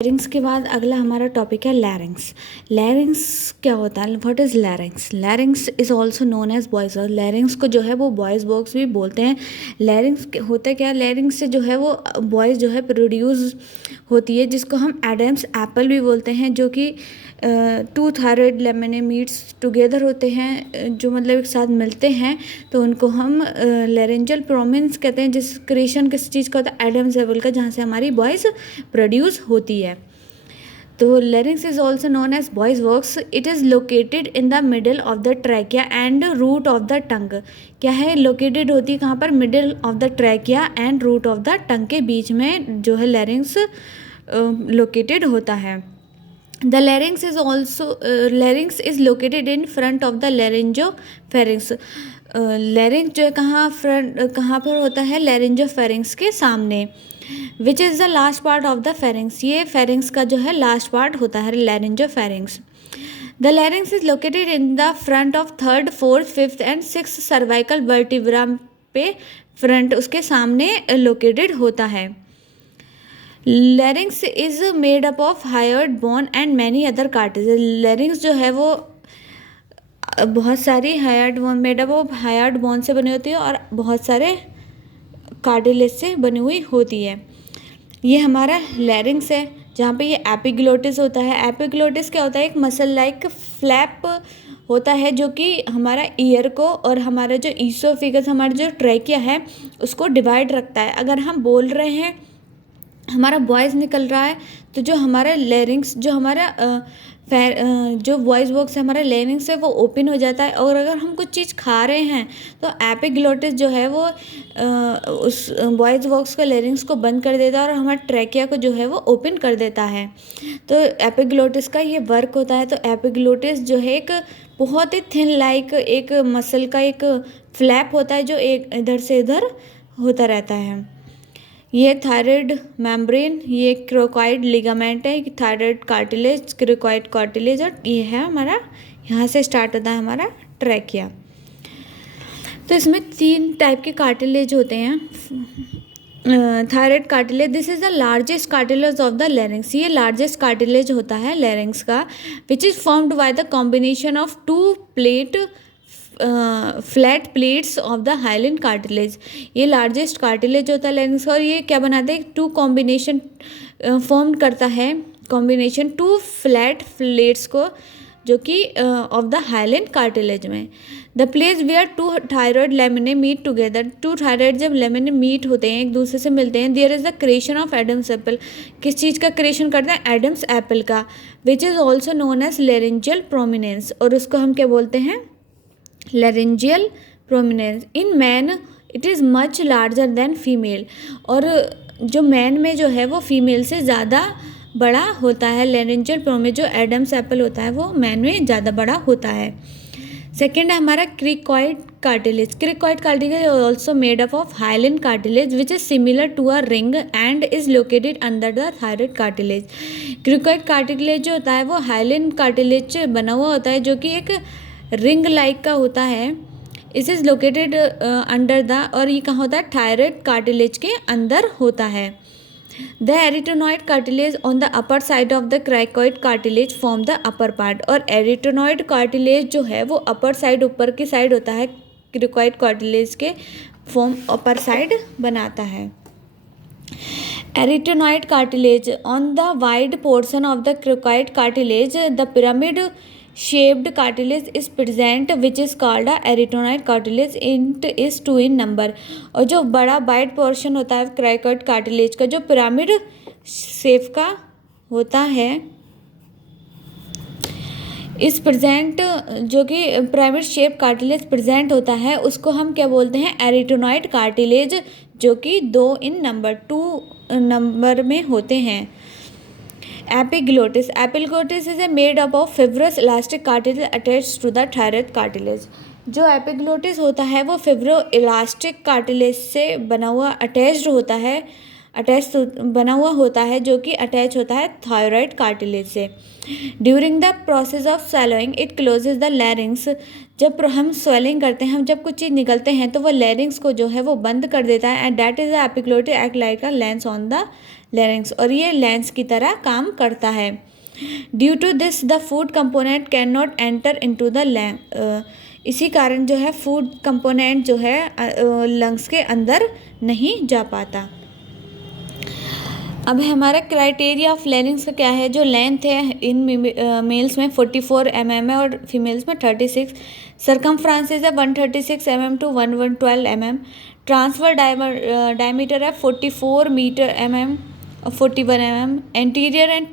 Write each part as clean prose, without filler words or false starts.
लैरिंग्स के बाद अगला हमारा टॉपिक है लैरिंग्स। लैरिंग्स क्या होता है? What is larynx? Larynx is also known as voice. और लैरिंग्स को जो है वो वॉइस बॉक्स भी बोलते हैं। लैरिंग्स होता क्या है? लैरिंग्स से जो है वो वॉइस जो है प्रोड्यूस होती है, जिसको हम एडम्स एप्पल भी बोलते हैं, जो कि टू थायराइड लेमिने मीट्स टुगेदर होते हैं, जो मतलब एक साथ मिलते हैं, तो उनको हम लैरिंजियल प्रोमिनेंस कहते हैं। जिस क्रिएशन किस चीज़ का होता है? एडम्स एप्पल का, जहाँ से हमारी वॉइस प्रोड्यूस होती है। तो larynx is also known as voice box. It is located in the middle of the trachea and root of the tongue. क्या है? located होती है कहाँ पर? middle of the trachea and root of the tongue के बीच में जो है larynx located होता है। The larynx is also larynx is located in front of the laryngopharynx. larynx जो है कहाँ पर होता है? laryngopharynx के सामने। Which is the last part of the pharynx. ये फेरिंग्स का जो है लास्ट पार्ट होता है, laryngopharynx. The larynx is located in the front of third, fourth, fifth and sixth cervical vertebra पे फ्रंट उसके सामने लोकेटेड होता है। Larynx is made up of hyoid bone and many other cartilage. Larynx जो है वो बहुत सारी hyoid bone, made up of hyoid bone से बनी होती है और बहुत सारे कार्टिलेज से बनी हुई होती है। ये हमारा लैरिंग्स है, जहाँ पे ये एपिग्लोटिस होता है। एपिग्लोटिस क्या होता है? एक मसल लाइक फ्लैप होता है, जो कि हमारा ईयर को और हमारा जो ईसोफिगस, हमारा जो ट्रैकिया है, उसको डिवाइड रखता है। अगर हम बोल रहे हैं, हमारा वॉइस निकल रहा है, तो जो हमारा लैरिंग्स, जो हमारा जो वॉइस बॉक्स है, हमारा लैरिंग्स है, वो ओपन हो जाता है। और अगर हम कुछ चीज़ खा रहे हैं, तो एपिग्लोटिस जो है वो उस वॉइस बॉक्स का लैरिंग्स को बंद कर देता है और हमारे ट्रैकिया को जो है वो ओपन कर देता है। तो एपिग्लोटिस का ये वर्क होता है। तो एपिग्लोटिस जो है एक बहुत ही थिन लाइक एक मसल का एक फ्लैप होता है, जो एक इधर से इधर होता रहता है। ये थायराइड मेम्ब्रेन, ये क्रोकॉइड लिगामेंट है, थायराइड कार्टिलेज, क्रोकॉइड कार्टिलेज, और ये है हमारा, यहाँ से स्टार्ट होता है हमारा ट्रैकिया। तो इसमें 3 टाइप के कार्टिलेज होते हैं। Thyroid cartilage, this is the largest cartilage of the लैरिंग्स। ये लार्जेस्ट कार्टिलेज होता है लैरिंग्स का, which is formed by the combination of 2 flat plates of the hyaline cartilage. ये लार्जेस्ट कार्टिलेज होता है लैरिंग्स का, और ये क्या बनाते हैं? 2 कॉम्बिनेशन फॉर्म करता है, कॉम्बिनेशन 2 फ्लैट प्लेट्स को, जो कि ऑफ द हाइलिन कार्टिलेज में। The place where 2 thyroid laminae meet together. 2 thyroid जब लेमिने मीट होते हैं, एक दूसरे से मिलते हैं, there is the creation of Adam's apple. किस चीज़ का क्रिएशन करते हैं? एडम्स एप्पल का, which is also known as laryngeal prominence. और उसको हम क्या बोलते हैं? Laryngeal prominence. In man it is much larger than female. और जो मैन में जो है वो फीमेल से ज़्यादा बड़ा होता है। लैरिंजियल प्रोमिनेंस जो एडम्स एप्पल होता है वो मैन में ज़्यादा बड़ा होता है। सेकेंड है हमारा cricoid cartilage. Cricoid cartilage also made up of hyaline cartilage, which is similar to a ring and is located under the thyroid cartilage. Cricoid cartilage जो होता है वो हाइलिन कार्टिलेज से बना हुआ होता है, जो कि एक रिंग लाइक का होता है। इस इज लोकेटेड अंडर द, और ये कहाँ होता है? थायराइड कार्टिलेज के अंदर होता है। The arytenoid cartilage on the upper side of the cricoid cartilage form the upper part. और एरिटोनॉइड कार्टिलेज जो है वो अपर साइड, ऊपर की साइड होता है, क्रिकॉइड कार्टिलेज के फॉर्म अपर साइड बनाता है। Arytenoid cartilage on the wide portion of the cricoid cartilage the pyramid shaped cartilage is present, which is called a arytenoid cartilage. It is 2 in number. और जो बड़ा wide portion होता है क्राइकॉइड cartilage का, जो pyramid shape का होता है, इस प्रेजेंट, जो कि पिरामिड शेप कार्टिलेज प्रेजेंट होता है, उसको हम क्या बोलते हैं? एरिटोनॉइड कार्टिलेज, जो कि 2 in number, 2 नंबर में होते हैं। Epiglottis. Epiglottis is a made up of fibrous elastic cartilage attached to the thyroid cartilage. जो एपिग्लोटिस होता है वो फिब्रो इलास्टिक कार्टिलेज से बना हुआ अटैच्ड होता है, अटैच बना हुआ होता है, जो कि अटैच होता है थायराइड कार्टिलेज से। During the process of swallowing it closes the larynx. जब हम स्वेलिंग करते हैं, हम जब कुछ चीज़ निकलते हैं तो वो लैरिंग्स को जो है वो बंद कर देता है, and that is the epiglottis act like a lens on the larynx, और ये लेंस की तरह काम करता है। Due to this the food component can not enter into the lung. इसी कारण जो है फूड कंपोनेंट जो है लंग्स के अंदर नहीं जा पाता। अब हमारा क्राइटेरिया ऑफ लैरिंग्स का क्या है। जो लेंथ है इन मेल्स में 44 mm है और फीमेल्स में 36। सरकमफ्रांसिस है 136 mm to 112 mm। Transverse diameter है 44 मीटर mm और 41 mm। Anterior and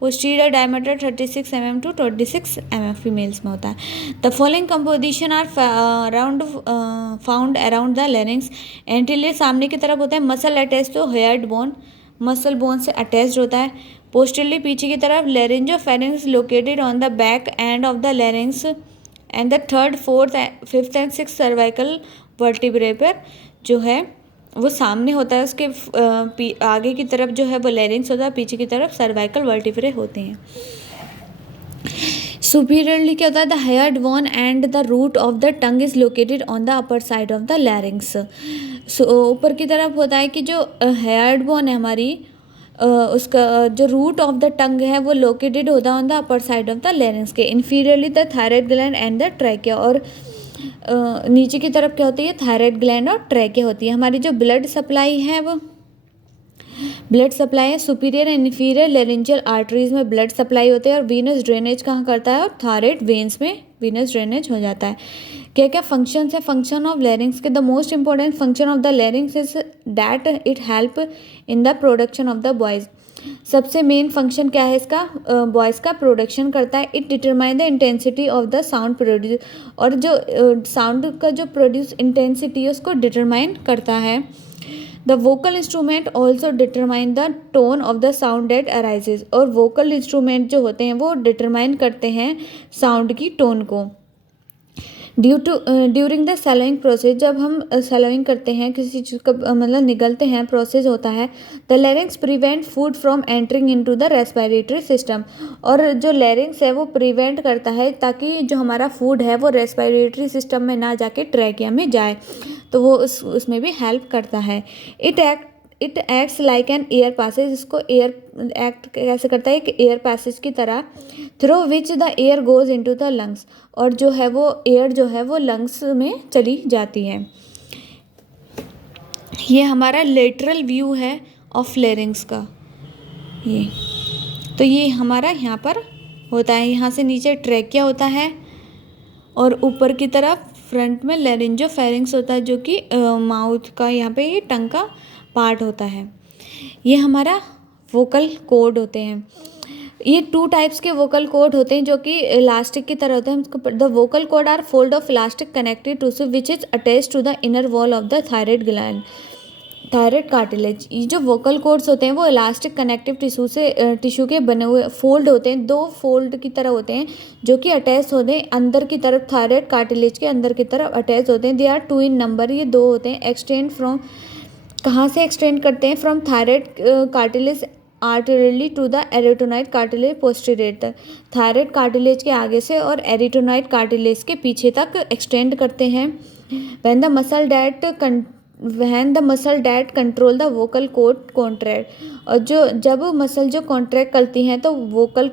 posterior diameter 36 mm to 26 mm females में होता है। The following composition are found around the larynx. Anterior सामने की तरफ होता है, muscle attach to hyoid bone, muscle bone से अटैच्ड होता है। पोस्टरली पीछे की तरफ laryngopharynx located on the back end of the larynx and the third, fourth, fifth and six cervical vertebrae पर जो है वो सामने होता है। उसके आगे की तरफ जो है वो लैरिंग्स होता है, पीछे की तरफ सर्वाइकल वर्टिब्रे होते हैं। सुपीरियरली क्या होता है, the hyoid bone and the root of the tongue is located on the upper side of the larynx. ऊपर की तरफ होता है कि जो हेयर्ड बोन है हमारी, उसका जो रूट ऑफ द टंग है वो लोकेटेड होता है on the upper side of the larynx के। Inferiorly the thyroid gland and the trachea, और नीचे की तरफ क्या होती है, थायराइड ग्लैंड और ट्रैकिया होती है। हमारी जो ब्लड सप्लाई है वो ब्लड सप्लाई है superior and inferior laryngeal arteries में ब्लड सप्लाई होते हैं, और वीनस ड्रेनेज कहाँ करता है, और थायराइड वेन्स में वीनस ड्रेनेज हो जाता है। क्या क्या फंक्शंस है फंक्शन ऑफ लैरिंग्स के। The most important function of the larynx is that it help in the production of the voice. सबसे मेन फंक्शन क्या है इसका, वॉइस का प्रोडक्शन करता है। It determine the intensity of the sound produce, और जो साउंड का जो प्रोड्यूस इंटेंसिटी है उसको डिटरमाइन करता है। The vocal instrument also determine the tone of the sound that arises, और वोकल इंस्ट्रूमेंट जो होते हैं वो डिटरमाइन करते हैं साउंड की टोन को। ड्यूरिंग द सैलोइंग प्रोसेस, जब हम सैलोइंग करते हैं किसी चीज़ का मतलब निगलते हैं प्रोसेस होता है, the larynx prevent food from entering into the respiratory system, और जो लैरिंग्स है वो प्रिवेंट करता है ताकि जो हमारा फूड है वो रेस्पिरेटरी सिस्टम में ना जाके ट्रैकिया में जाए, तो वो उसमें भी हेल्प करता है। It acts like an air passage, इसको एयर एक्ट कैसे करता है कि एयर पैसेज की तरह, through which the air goes into the lungs, और जो है वो एयर जो है वो लंग्स में चली जाती है। ये हमारा लेटरल व्यू है ऑफ लैरिंग्स का। ये तो ये हमारा यहाँ पर होता है, यहाँ से नीचे ट्रैकिया होता है और ऊपर की तरफ फ्रंट में लैरिंजोफेरिंक्स होता है, जो कि माउथ का यहाँ पे ये टंग का पार्ट होता है। ये हमारा वोकल कॉर्ड होते हैं। ये 2 टाइप्स के वोकल कॉर्ड होते हैं जो कि इलास्टिक की तरह होते हैं। The vocal cord are fold of elastic connected tissue which is attach to the inner wall of the thyroid gland, thyroid cartilage. ये जो वोकल कॉर्ड्स होते हैं वो इलास्टिक कनेक्टिव टिश्यू के बने हुए फोल्ड होते हैं, 2 फोल्ड की तरह होते हैं जो कि अटैच होते हैं अंदर की तरफ, थायराइड कार्टिलेज के अंदर की तरफ अटैच होते हैं। दे आर 2 इन नंबर, ये 2 होते हैं। एक्सटेंड फ्रॉम, कहाँ से एक्सटेंड करते हैं, from thyroid cartilage anteriorly to the arytenoid cartilage posterior तक, थायराइड कार्टिलेज के आगे से और एरिटोनाइड कार्टिलेज के पीछे तक एक्सटेंड करते हैं। When the muscle that control the vocal cord contract, और जब मसल जो कॉन्ट्रैक्ट करती हैं तो वोकल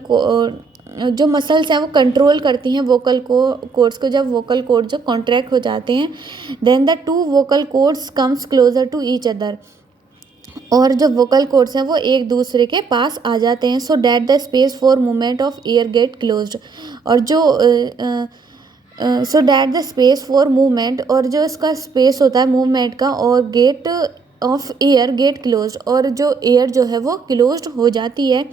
जो मसल्स हैं वो कंट्रोल करती हैं वोकल कॉर्ड्स को। जब वोकल कॉर्ड जो कॉन्ट्रैक्ट हो जाते हैं, then the 2 vocal cords comes closer to each other, और जो वोकल कॉर्ड्स हैं वो एक दूसरे के पास आ जाते हैं। So that the space for movement of air get closed, और जो so that the space for movement, और जो इसका स्पेस होता है मूवमेंट का, और get of air get closed, और जो एयर जो है वो क्लोज्ड हो जाती है।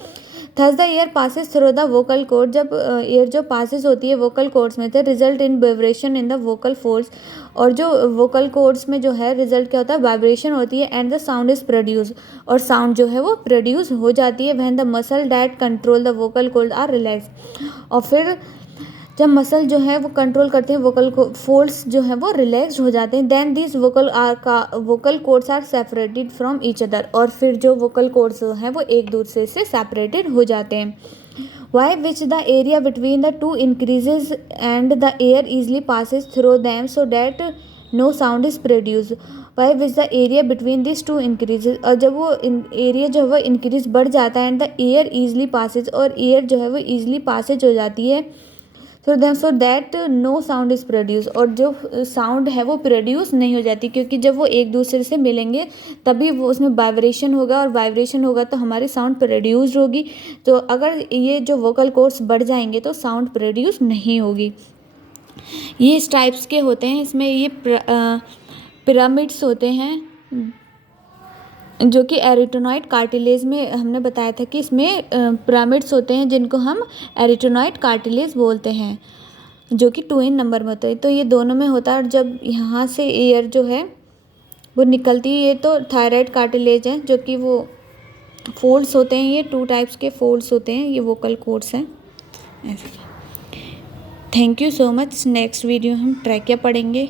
Thus the air passes through the vocal cord, जब एयर जो पासिस होती है वोकल कॉर्ड्स में थे, result in vibration in the vocal folds, और जो वोकल कॉर्ड्स में जो है रिजल्ट क्या होता है, वाइब्रेशन होती है। And the sound is produce, और साउंड जो है वो प्रोड्यूस हो जाती है। When the muscle that control the vocal cord are relax, और फिर जब मसल जो है वो कंट्रोल करते हैं वोकल को, फोल्ड्स जो है वो रिलैक्स्ड हो जाते हैं, then this vocal cords are separated from each other, और फिर जो वोकल कॉर्ड्स हैं वो एक दूसरे से सेपरेटेड हो जाते हैं। By which the area between the two increases and the air easily passes through them so that no sound is produce. By which the area between this two increases, और जब वो एरिया जो है वो increase बढ़ जाता है, and the air easily passes, और एयर जो है वो ईजली पासिज हो जाती है, so that no sound is produce, और जो साउंड है वो प्रोड्यूस नहीं हो जाती, क्योंकि जब वो एक दूसरे से मिलेंगे तभी वो उसमें वाइब्रेशन होगा, और वाइब्रेशन होगा तो हमारी साउंड प्रोड्यूस होगी। तो अगर ये जो वोकल कॉर्ड्स बढ़ जाएंगे तो साउंड प्रोड्यूस नहीं होगी। ये इस टाइप्स के होते हैं, इसमें ये पिरामिड्स होते हैं जो कि एरिटोनॉइड कार्टिलेज में हमने बताया था कि इसमें पिरामिड्स होते हैं जिनको हम एरिटोनॉइड कार्टिलेज बोलते हैं, जो कि 2 इन नंबर में होते हैं। तो ये दोनों में होता है, और जब यहाँ से एयर जो है वो निकलती है, ये तो थायराइड कार्टिलेज है, जो कि वो फोल्ड्स होते हैं, ये 2 टाइप्स के फोल्ड्स होते हैं, ये वोकल कॉर्ड्स हैं ऐसे। Thank you so much. Next video हम ट्रैकिया पढ़ेंगे।